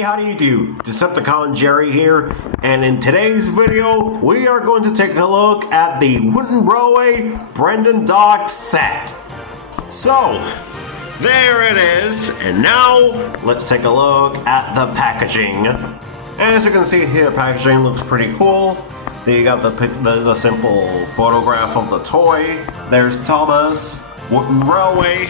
Hey, how do you do? Decepticon Jerry here, and in today's video, we are going to take a look at the Wooden Railway Brendon Dock set. So, there it is, and now let's take a look at the packaging. As you can see here, packaging looks pretty cool. You got the simple photograph of the toy. There's Thomas, Wooden Railway.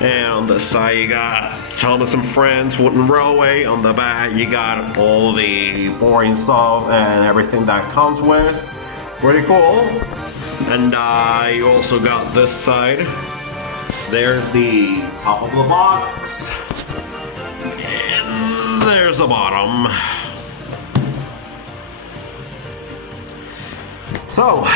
And on the side you got Thomas and Friends, Wooden Railway. On the back you got all the boring stuff and everything that comes with. Pretty cool. And you also got this side. There's the top of the box. And there's the bottom. So,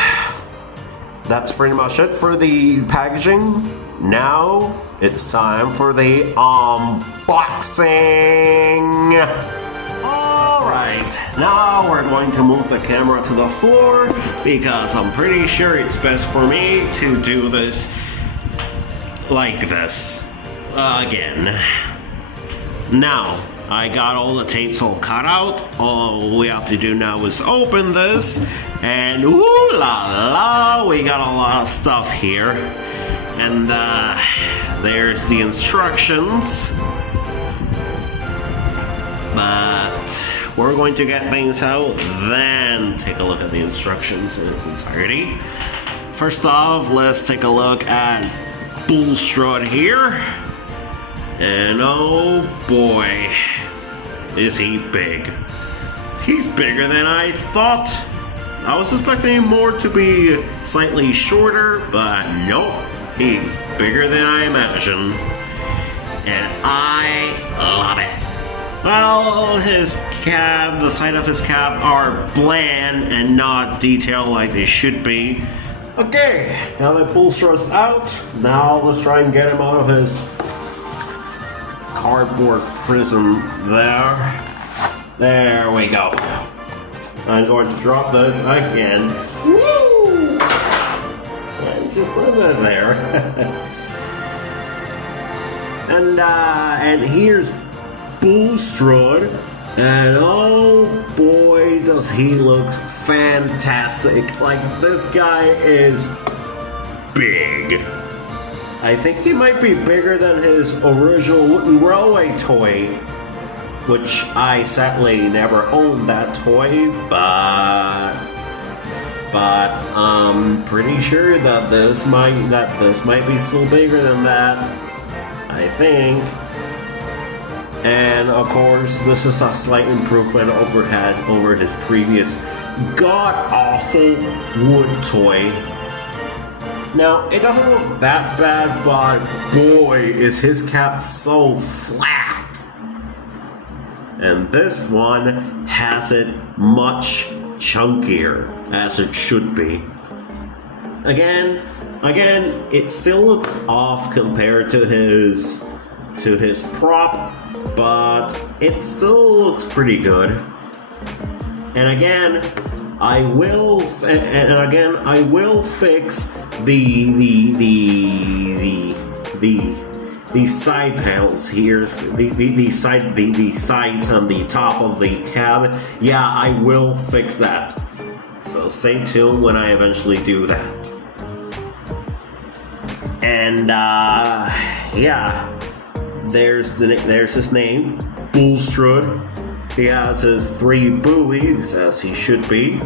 that's pretty much it for the packaging. Now, it's time for the unboxing! Alright, now we're going to move the camera to the floor because I'm pretty sure it's best for me to do this like this again. Now, I got all the tapes all cut out. All we have to do now is open this, and ooh la la, we got a lot of stuff here. And there's the instructions. But we're going to get things out, then take a look at the instructions in its entirety. First off, let's take a look at Bulstrode here. And oh boy, is he big. He's bigger than I thought. I was expecting more to be slightly shorter, but nope. He's bigger than I imagined, and I love it. Well, his cab, the side of his cab are bland and not detailed like they should be. Okay, now that Bulstrode's out, now let's try and get him out of his cardboard prison there. There we go. I'm going to drop this again. Woo! Just leave that there. and here's Bulstrode, and oh boy, does he look fantastic. Like, this guy is big. I think he might be bigger than his original Wooden Railway toy, which I sadly never owned that toy, but I'm pretty sure that this might be still bigger than that, I think. And of course, this is a slight improvement over his previous god-awful wood toy. Now, it doesn't look that bad, but boy, is his cap so flat. And this one has it much chunkier, as it should be. Again, it still looks off compared to his prop, but it still looks pretty good. And again, I will fix the side panels here, the sides on the top of the cab. Yeah, I will fix that. So stay tuned when I eventually do that. And yeah, there's his name, Bulstrode. He has his 3 buoys, as he should be.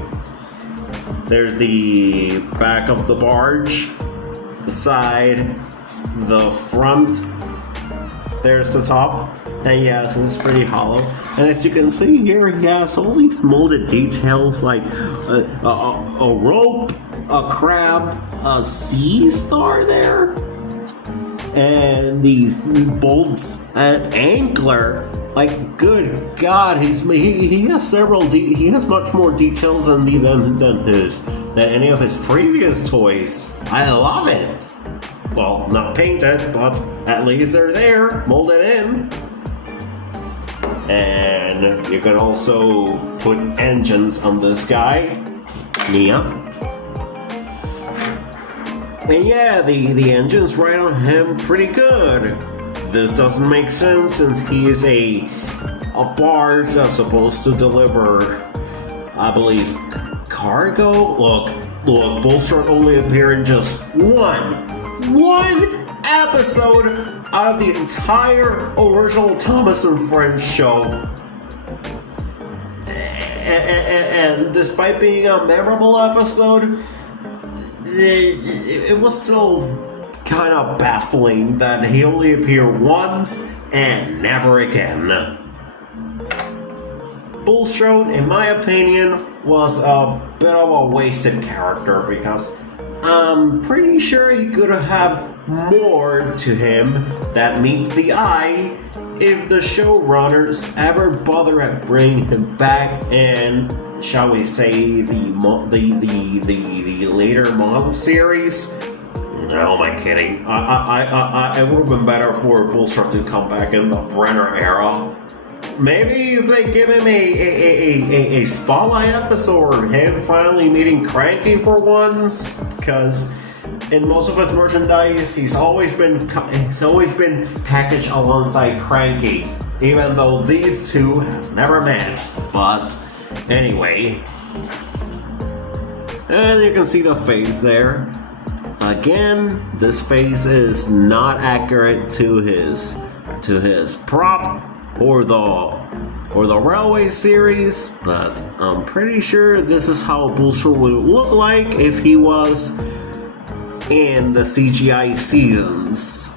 There's the back of the barge, the side, the front. There's the top, and yes, it's pretty hollow. And as you can see here, he has all these molded details like a rope, a crab, a sea star there, and these bolts, an angler. Like, good God, he has several. He has much more details than any of his previous toys. I love it. Well, not painted, but at least they're there, molded in. And you can also put engines on this guy. Yeah. And yeah, the engine's right on him pretty good. This doesn't make sense since he is a a barge that's supposed to deliver, I believe, cargo. Look, Bulstrode only appeared in just one episode out of the entire original Thomas and Friends show. And despite being a memorable episode, it was still kind of baffling that he only appeared once and never again. Bulstrode, in my opinion, was a bit of a wasted character because I'm pretty sure he could have more to him that meets the eye if the showrunners ever bother at bringing him back in, shall we say, the later model series. No, am I kidding? It would have been better for Bulstrode to come back in the Brenner era. Maybe if they give him a spotlight episode or him finally meeting Cranky for once, because in most of his merchandise, he's always been packaged alongside Cranky, even though these two has never met. But anyway, and you can see the face there. Again, this face is not accurate to his prop or the railway series, but I'm pretty sure this is how Bulstrode would look like if he was in the CGI seasons.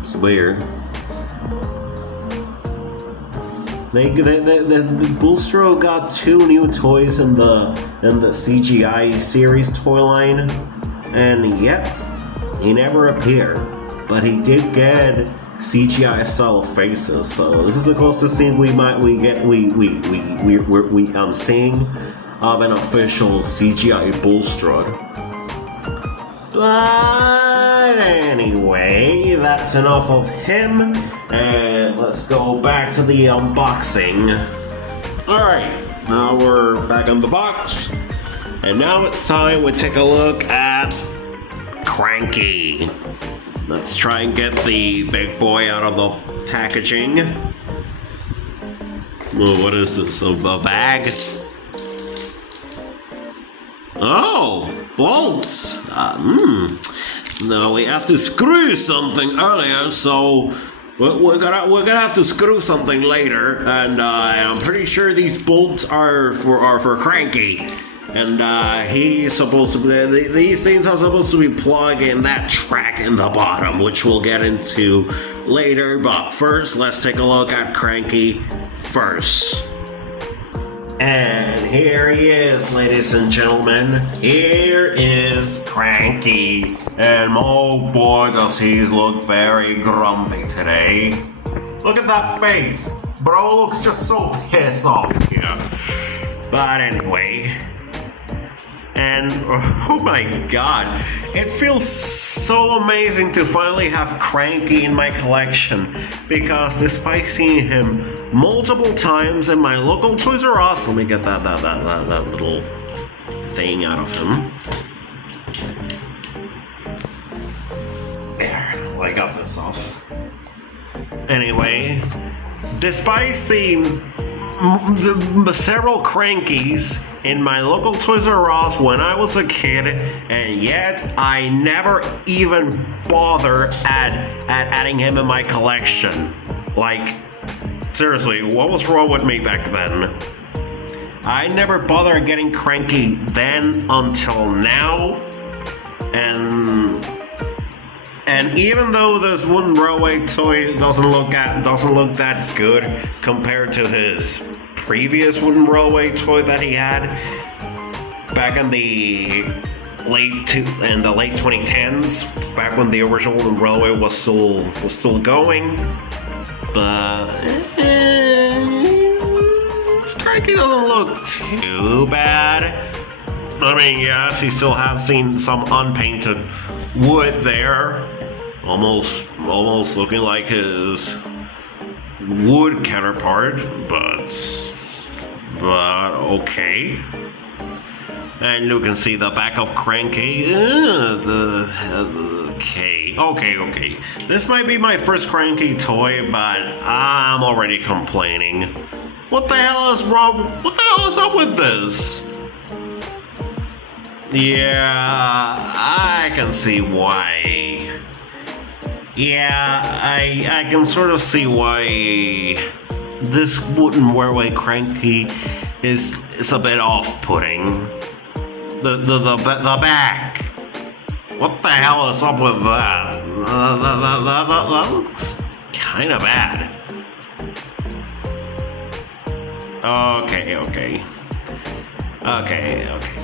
It's weird. The Bulstrode got 2 new toys in the CGI series toy line, and yet he never appeared. But he did get CGI style faces, so this is the closest thing I'm seeing of an official CGI Bulstrode. But anyway, that's enough of him, and let's go back to the unboxing. Alright, now we're back in the box, and now it's time we take a look at Cranky. Let's try and get the big boy out of the packaging. Well, what is this? A bag? Oh, bolts. No, we have to screw something earlier, so we're gonna have to screw something later. And I'm pretty sure these bolts are for Cranky. And he's supposed to be, these things are supposed to be plugged in that track in the bottom, which we'll get into later. But first, let's take a look at Cranky first. And here he is, ladies and gentlemen. Here is Cranky. And oh boy, does he look very grumpy today. Look at that face. Bro looks just so pissed off here. But anyway. And oh my god, it feels so amazing to finally have Cranky in my collection, because despite seeing him multiple times in my local Toys R Us, let me get that little thing out of him. There, I got this off. Anyway, despite seeing several Crankies in my local Toys R Us when I was a kid, and yet I never even bothered at adding him in my collection. Like, seriously, what was wrong with me back then? I never bothered getting Cranky then until now, and even though this wooden railway toy doesn't look that good compared to his previous wooden railway toy that he had back in the late 2010s, back when the original wooden railway was still going, but this Cranky doesn't look too bad. I mean, yes, you still have seen some unpainted wood there, almost looking like his wood counterpart, but okay. And you can see the back of Cranky. Okay. Okay. This might be my first Cranky toy, but I'm already complaining. What the hell is wrong? What the hell is up with this? Yeah, I can see why. Yeah, I can sort of see why this wooden wearway Cranky is a bit off-putting. The back. What the hell is up with that? That looks kind of bad. Okay.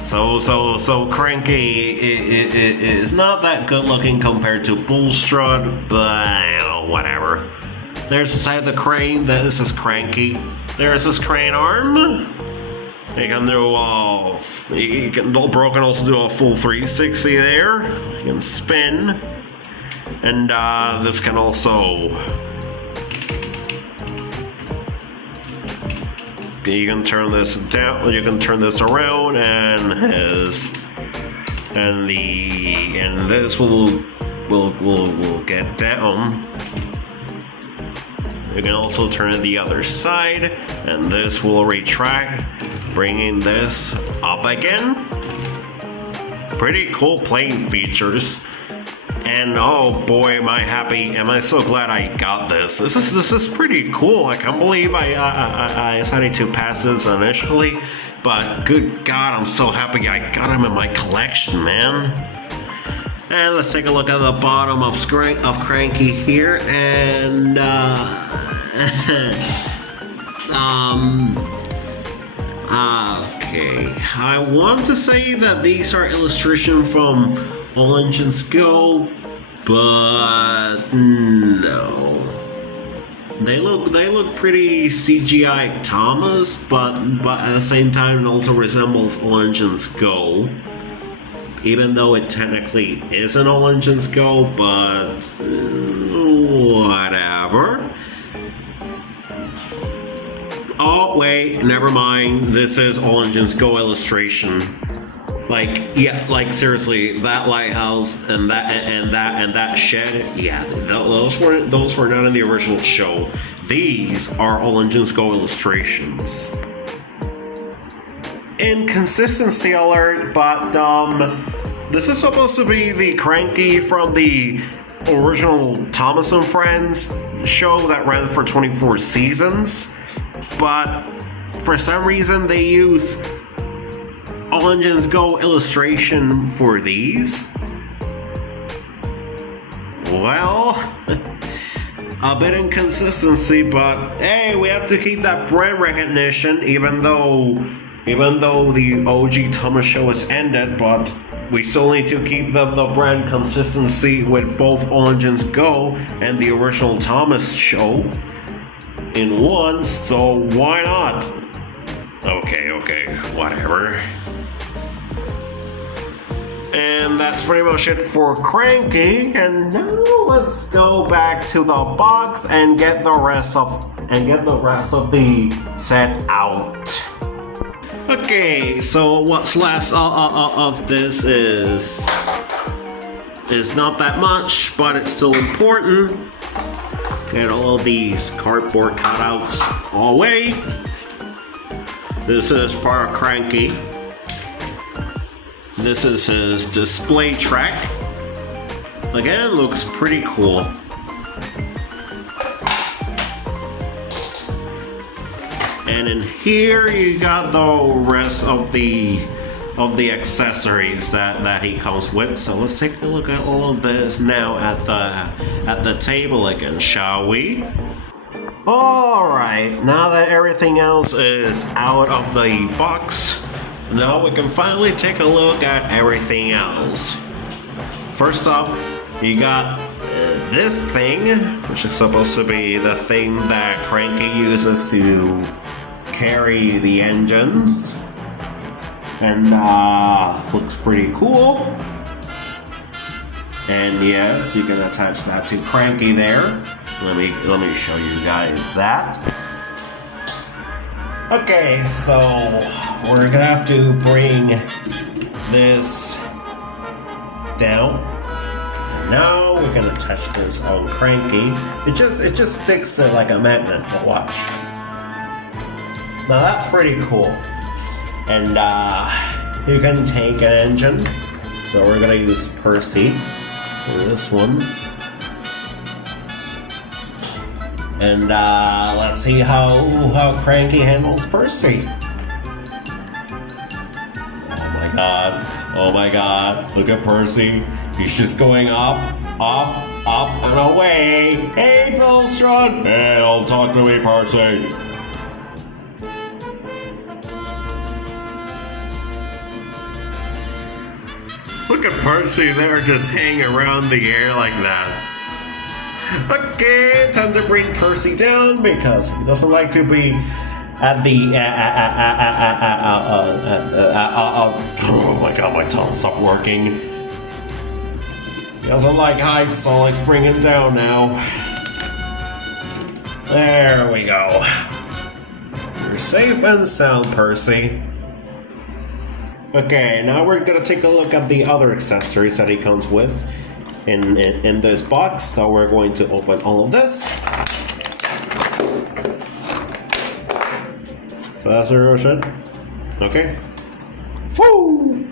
So Cranky is not that good looking compared to Bulstrode, but whatever. There's the side of the crane. This is Cranky. There's his crane arm. He can do Bro can also do a full 360 there. He can spin, and this can also. You can turn this down. You can turn this around, and this will get down. You can also turn it the other side, and this will retract, bringing this up again. Pretty cool playing features. And oh boy, am I so glad I got this. This is pretty cool. I can't believe I decided to pass this initially, but good God, I'm so happy I got him in my collection, man. And let's take a look at the bottom of Cranky here, and okay. I want to say that these are illustrations from All Engines Go, but no. They look pretty CGI Thomas, but at the same time it also resembles All Engines Go. Even though it technically isn't All Engines Go, but whatever. Oh wait, never mind. This is All Engines Go illustration. Like seriously, that lighthouse and that shed. Yeah, those were not in the original show. These are All Engines Go illustrations. Inconsistency alert, but this is supposed to be the Cranky from the original Thomas and Friends show that ran for 24 seasons, but for some reason they use All Engines Go illustration for these. Well, a bit inconsistency, but hey, we have to keep that brand recognition, even though the OG Thomas show has ended, but we still need to keep the brand consistency with both All Engines Go and the original Thomas show in one, so why not? Okay, whatever. And that's pretty much it for Cranky, and now let's go back to the box and get the rest of the set out. Okay, so what's left of this is not that much, but it's still important. Get all of these cardboard cutouts away. This is part of Cranky. This is his display track. Again, looks pretty cool. And in here you got the rest of the accessories that he comes with. So let's take a look at all of this now at the table again, shall we? Alright, now that everything else is out of the box, now we can finally take a look at everything else. First up, you got this thing, which is supposed to be the thing that Cranky uses to carry the engines, and looks pretty cool. And yes, you can attach that to Cranky there. Let me show you guys that. Okay, so we're gonna have to bring this down. now we're gonna touch this on Cranky. It just sticks like a magnet. But watch. Now that's pretty cool. And you can take an engine. So we're gonna use Percy for this one. And let's see how Cranky handles Percy. Oh my god, look at Percy. He's just going up, and away. Hey, Bulstrode! Hey, don't talk to me, Percy. Look at Percy there just hanging around the air like that. Okay, time to bring Percy down because he doesn't like to be at the oh my god, my tongue stopped working. He doesn't like heights, so let's bring him down now. There we go. You're safe and sound, Percy. Okay, now we're gonna take a look at the other accessories that he comes with in this box. So we're going to open all of this. So that's the real shit. Okay. Woo!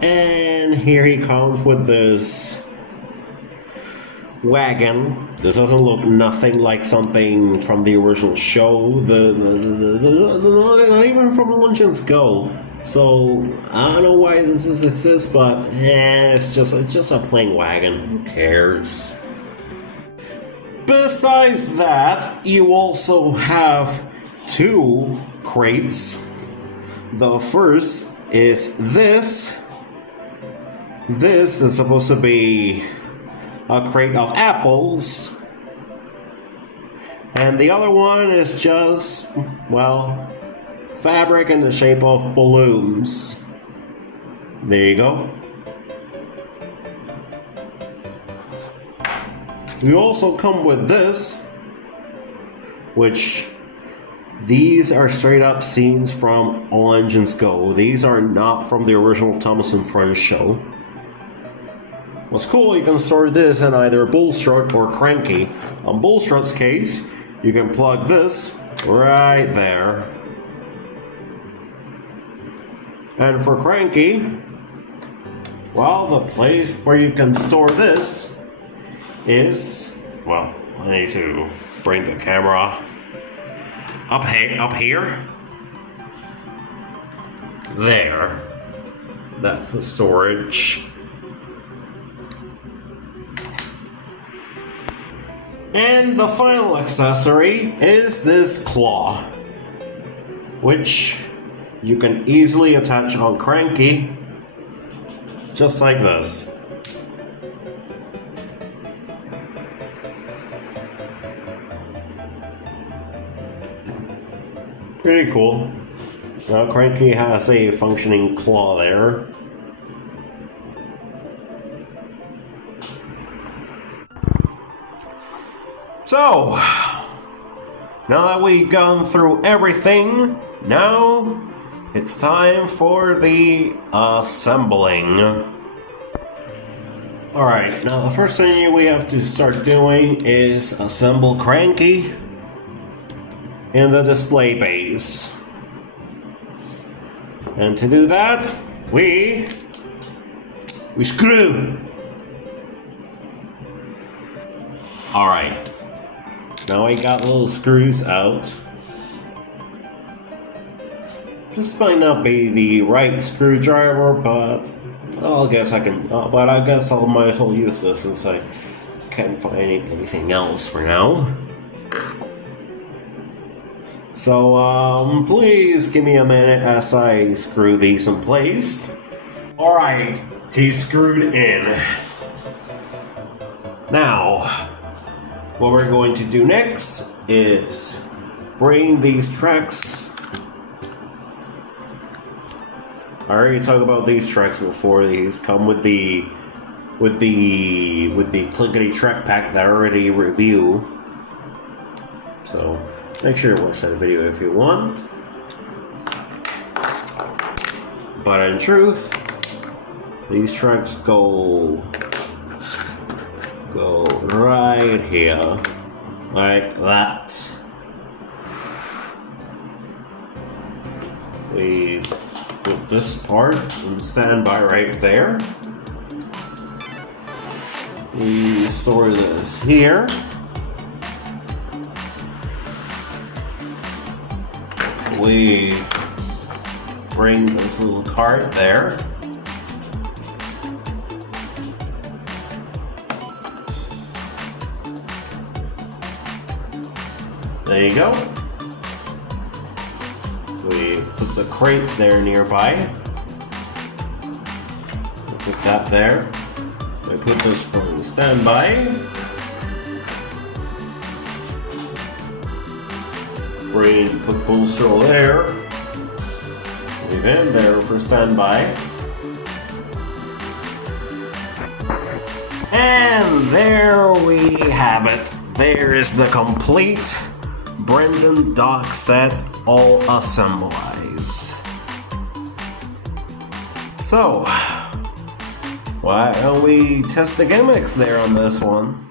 And here he comes with this wagon. This doesn't look nothing like something from the original show. Not even from Legends Go. So I don't know why this exists, but it's just a plain wagon. Who cares? Besides that, you also have two crates. The first is this. This is supposed to be a crate of apples. And the other one is just, well, fabric in the shape of balloons. There you go. We also come with this, which these are straight up scenes from All Engines Go. These are not from the original Thomas and Friends show. What's cool, you can store this in either Bulstrode or Cranky. On Bulstrode's case, you can plug this right there. And for Cranky, well, the place where you can store this is, well, I need to bring the camera up here. There. That's the storage. And the final accessory is this claw, which you can easily attach on Cranky, just like this. Pretty cool. Now Cranky has a functioning claw there. So, now that we've gone through everything, now it's time for the assembling. Alright, now the first thing we have to start doing is assemble Cranky in the display base. And to do that, we screw. Alright. Now I got little screws out. This might not be the right screwdriver, but I guess I can. But I guess I might as well use this since I can't find anything else for now. So please give me a minute as I screw these in place. All right, he's screwed in. Now, what we're going to do next is bring these tracks. I already talked about these tracks before. These come with the clickety track pack that I already review. So make sure to watch that video if you want. But in truth, These tracks go right here, like that. We put this part in standby right there. We store this here. We bring this little cart there. There you go. We put the crates there nearby. We put that there. We put this on standby. Put Bulstrode there. Leave him there for standby. And there we have it. There is the complete Brendon dock set, all assemblies. So, why don't we test the gimmicks there on this one?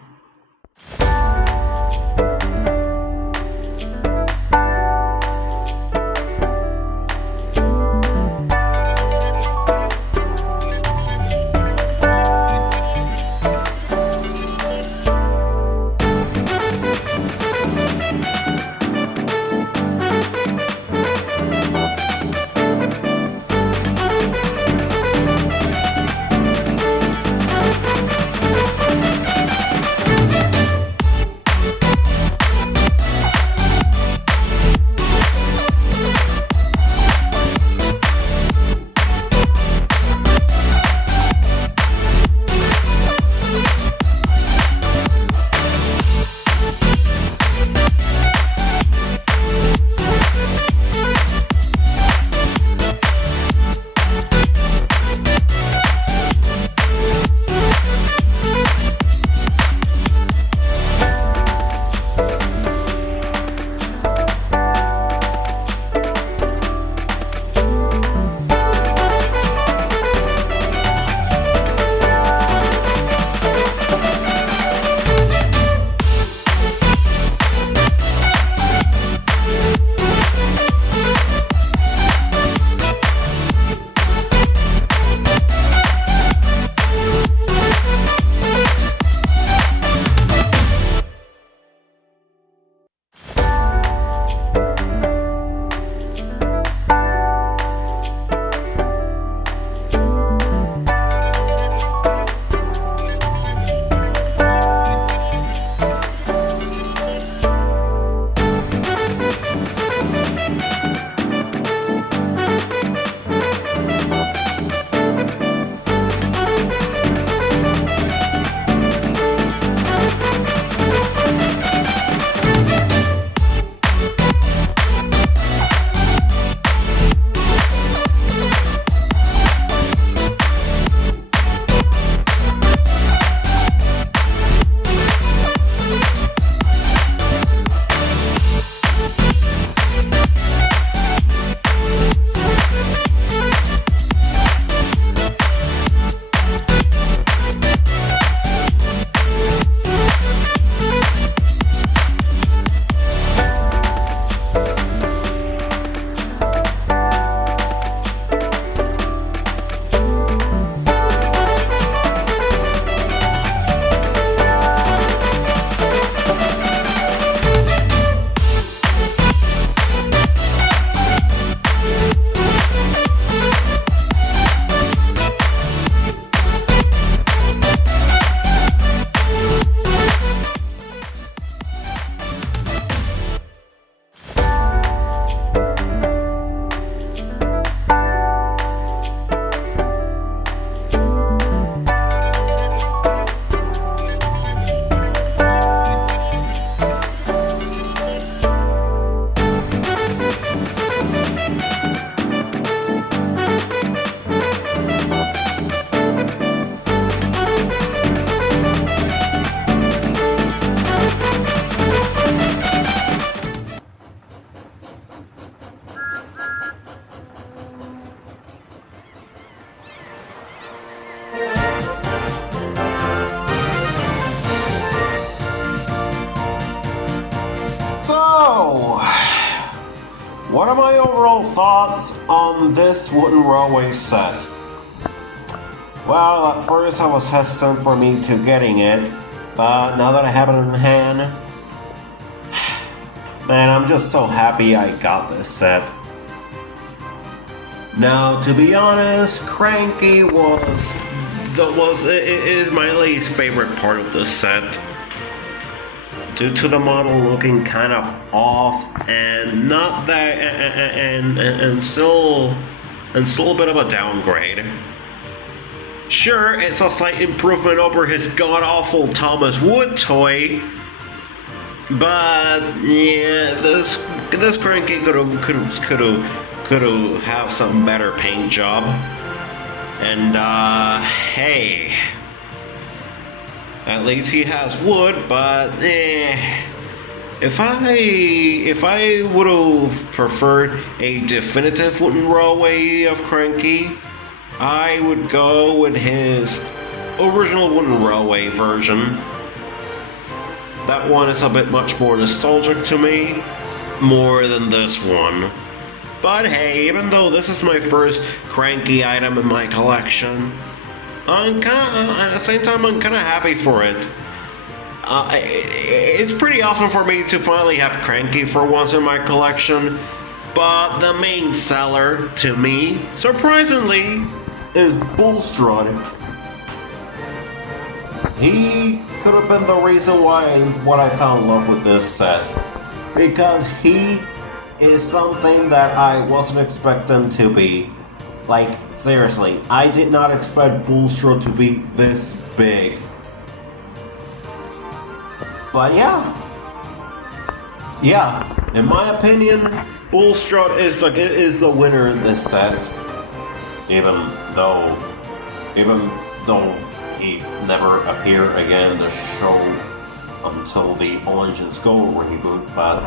my overall thoughts on this wooden railway set. Well, at first I was hesitant for me to getting it, but now that I have it in hand, man, I'm just so happy I got this set. Now, to be honest, Cranky is my least favorite part of this set, due to the model looking kind of off and not that and still a bit of a downgrade. Sure, it's a slight improvement over his god-awful Thomas Wood toy, but yeah, this Cranky could have some better paint job. And hey, at least he has wood, but if I would have preferred a definitive wooden railway of Cranky, I would go with his original wooden railway version. That one is a bit much more nostalgic to me, more than this one. But hey, even though this is my first Cranky item in my collection, at the same time, I'm kind of happy for it. It's pretty awesome for me to finally have Cranky for once in my collection, but the main seller, to me, surprisingly, is Bulstrode. He could have been the reason why I fell in love with this set, because he is something that I wasn't expecting to be. Like, seriously, I did not expect Bulstrode to be this big. But yeah, in my opinion, Bulstrode is the winner in this set. Even though he never appeared again in the show until the Orange and Skull reboot, but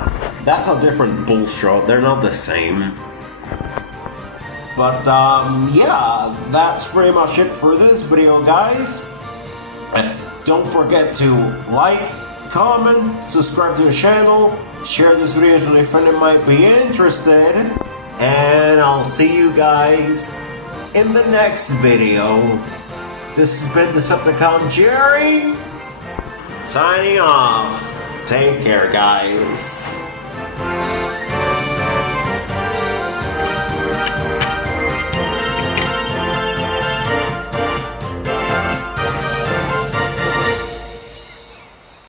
that's a different Bulstrode. They're not the same. But yeah, that's pretty much it for this video, guys. And don't forget to like, comment, subscribe to the channel, share this video with a friend that might be interested, and I'll see you guys in the next video. This has been Decepticon Jerry, signing off. Take care, guys.